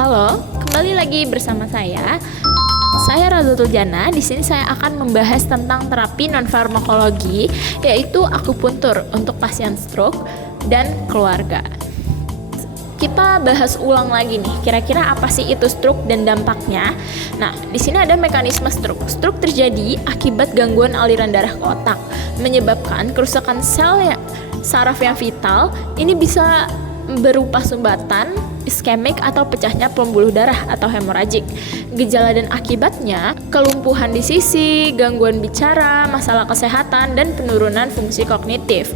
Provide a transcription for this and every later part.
Halo, kembali lagi bersama saya. Saya Radhatul Jana. Di sini saya akan membahas tentang terapi non-farmakologi, yaitu akupuntur untuk pasien stroke dan keluarga. Kita bahas ulang lagi nih, kira-kira apa sih itu stroke dan dampaknya? Nah, di sini ada mekanisme stroke. Stroke terjadi akibat gangguan aliran darah ke otak, menyebabkan kerusakan sel saraf yang vital. Ini bisa berupa sumbatan, iskemik atau pecahnya pembuluh darah atau hemoragik. Gejala dan akibatnya kelumpuhan di sisi, gangguan bicara, masalah kesehatan, dan penurunan fungsi kognitif.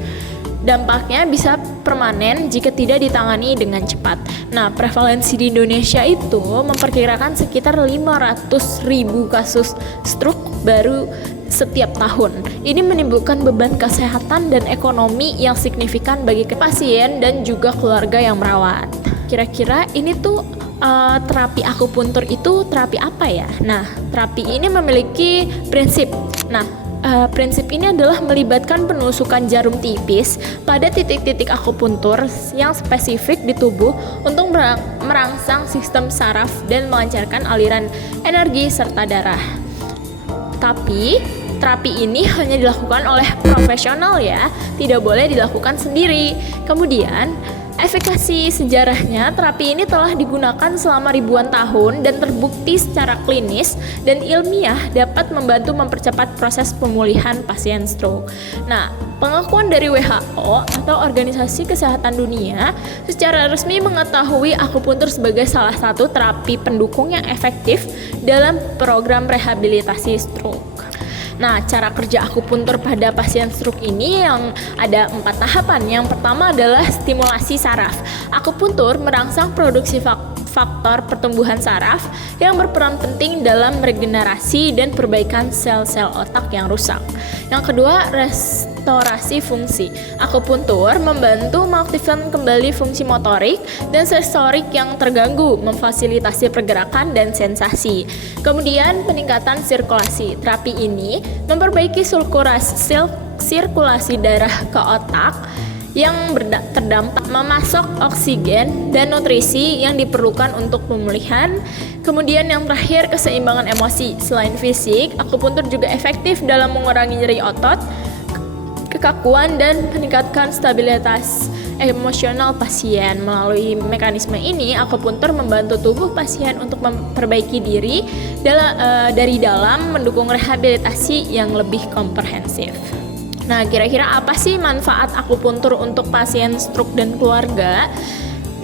Dampaknya bisa permanen jika tidak ditangani dengan cepat. Nah, prevalensi di Indonesia itu memperkirakan sekitar 500.000 kasus stroke baru setiap tahun. Ini menimbulkan beban kesehatan dan ekonomi yang signifikan bagi pasien dan juga keluarga yang merawat. Kira-kira ini tuh terapi akupuntur itu terapi apa ya? Nah, terapi ini memiliki prinsip. Prinsip ini adalah melibatkan penusukan jarum tipis pada titik-titik akupuntur yang spesifik di tubuh untuk merangsang sistem saraf dan melancarkan aliran energi serta darah. Tapi terapi ini hanya dilakukan oleh profesional ya, tidak boleh dilakukan sendiri. Kemudian, efikasi sejarahnya, terapi ini telah digunakan selama ribuan tahun dan terbukti secara klinis dan ilmiah dapat membantu mempercepat proses pemulihan pasien stroke. Nah, pengakuan dari WHO atau Organisasi Kesehatan Dunia secara resmi mengetahui akupuntur sebagai salah satu terapi pendukung yang efektif dalam program rehabilitasi stroke. Nah, cara kerja akupuntur pada pasien stroke ini yang ada 4 tahapan. Yang pertama adalah stimulasi saraf. Akupuntur merangsang produksi faktor pertumbuhan saraf yang berperan penting dalam regenerasi dan perbaikan sel-sel otak yang rusak. Yang kedua, restorasi fungsi. Akupuntur membantu mengaktifkan kembali fungsi motorik dan sensorik yang terganggu, memfasilitasi pergerakan dan sensasi. Kemudian, peningkatan sirkulasi. Terapi ini memperbaiki sirkulasi darah ke otak yang terdampak memasok oksigen dan nutrisi yang diperlukan untuk pemulihan. Kemudian yang terakhir, keseimbangan emosi. Selain fisik, akupuntur juga efektif dalam mengurangi nyeri otot, kekakuan, dan meningkatkan stabilitas emosional pasien. Melalui mekanisme ini, akupuntur membantu tubuh pasien untuk memperbaiki diri dari dalam, mendukung rehabilitasi yang lebih komprehensif. Nah, kira-kira apa sih manfaat akupuntur untuk pasien stroke dan keluarga?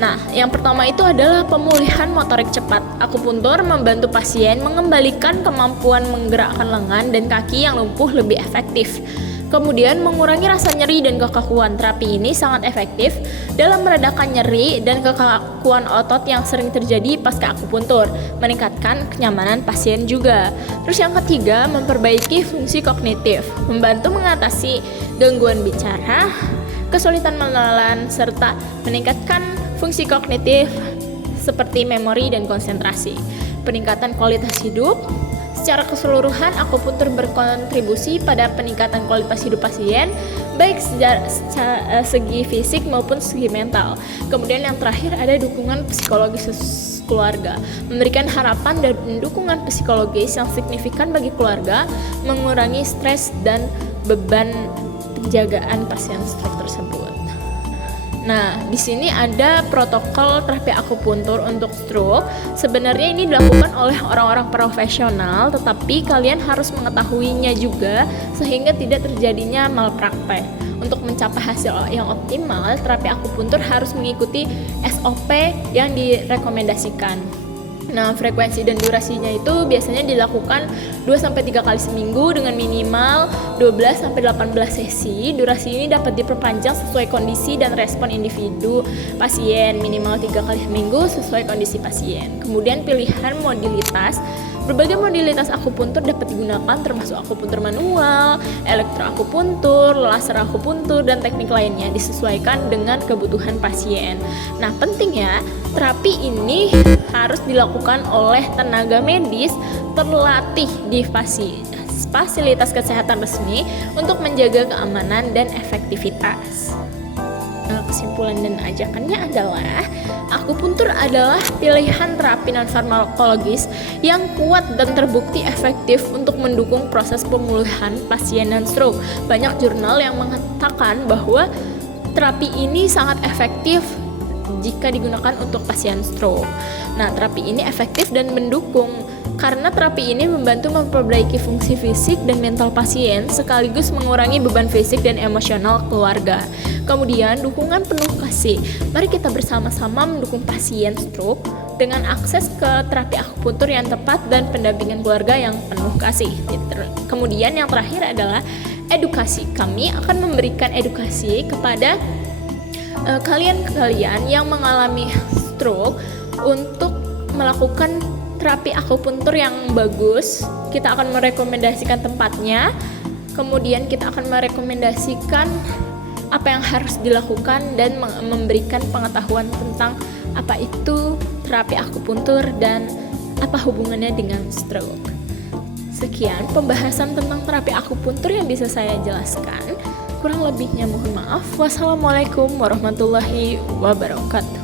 Nah, yang pertama itu adalah pemulihan motorik cepat. Akupuntur membantu pasien mengembalikan kemampuan menggerakkan lengan dan kaki yang lumpuh lebih efektif. Kemudian mengurangi rasa nyeri dan kekakuan. Terapi ini sangat efektif dalam meredakan nyeri dan kekakuan otot yang sering terjadi pasca akupuntur, meningkatkan kenyamanan pasien juga. Terus yang ketiga, memperbaiki fungsi kognitif, membantu mengatasi gangguan bicara, kesulitan menelan, serta meningkatkan fungsi kognitif seperti memori dan konsentrasi. Peningkatan kualitas hidup. Secara keseluruhan, akupuntur berkontribusi pada peningkatan kualitas hidup pasien, baik segi fisik maupun segi mental. Kemudian yang terakhir ada dukungan psikologis keluarga, memberikan harapan dan dukungan psikologis yang signifikan bagi keluarga, mengurangi stres dan beban penjagaan pasien stroke tersebut. Nah, di sini ada protokol terapi akupuntur untuk stroke. Sebenarnya ini dilakukan oleh orang-orang profesional, tetapi kalian harus mengetahuinya juga sehingga tidak terjadinya malpraktek. Untuk mencapai hasil yang optimal, terapi akupuntur harus mengikuti SOP yang direkomendasikan. Nah, frekuensi dan durasinya itu biasanya dilakukan 2-3 kali seminggu dengan minimal 12-18 sesi. Durasi ini dapat diperpanjang sesuai kondisi dan respon individu pasien, minimal 3 kali seminggu sesuai kondisi pasien. Kemudian pilihan modalitas. Berbagai modalitas akupuntur dapat digunakan termasuk akupuntur manual, elektroakupuntur, laser akupuntur, dan teknik lainnya disesuaikan dengan kebutuhan pasien. Nah, pentingnya terapi ini harus dilakukan oleh tenaga medis terlatih di fasilitas kesehatan resmi untuk menjaga keamanan dan efektivitas. kesimpulan dan ajakannya adalah akupuntur adalah pilihan terapi non-farmakologis yang kuat dan terbukti efektif untuk mendukung proses pemulihan pasien dan stroke. Banyak jurnal yang mengatakan bahwa terapi ini sangat efektif jika digunakan untuk pasien stroke. Nah, terapi ini efektif dan mendukung karena terapi ini membantu memperbaiki fungsi fisik dan mental pasien sekaligus mengurangi beban fisik dan emosional keluarga. Kemudian, dukungan penuh kasih. Mari kita bersama-sama mendukung pasien stroke dengan akses ke terapi akupuntur yang tepat dan pendampingan keluarga yang penuh kasih. Kemudian yang terakhir adalah edukasi. Kami akan memberikan edukasi kepada kalian-kalian yang mengalami stroke untuk melakukan terapi akupuntur yang bagus. Kita akan merekomendasikan tempatnya, kemudian kita akan merekomendasikan apa yang harus dilakukan dan memberikan pengetahuan tentang apa itu terapi akupuntur dan apa hubungannya dengan stroke. Sekian pembahasan tentang terapi akupuntur yang bisa saya jelaskan. Kurang lebihnya mohon maaf. Wassalamualaikum warahmatullahi wabarakatuh.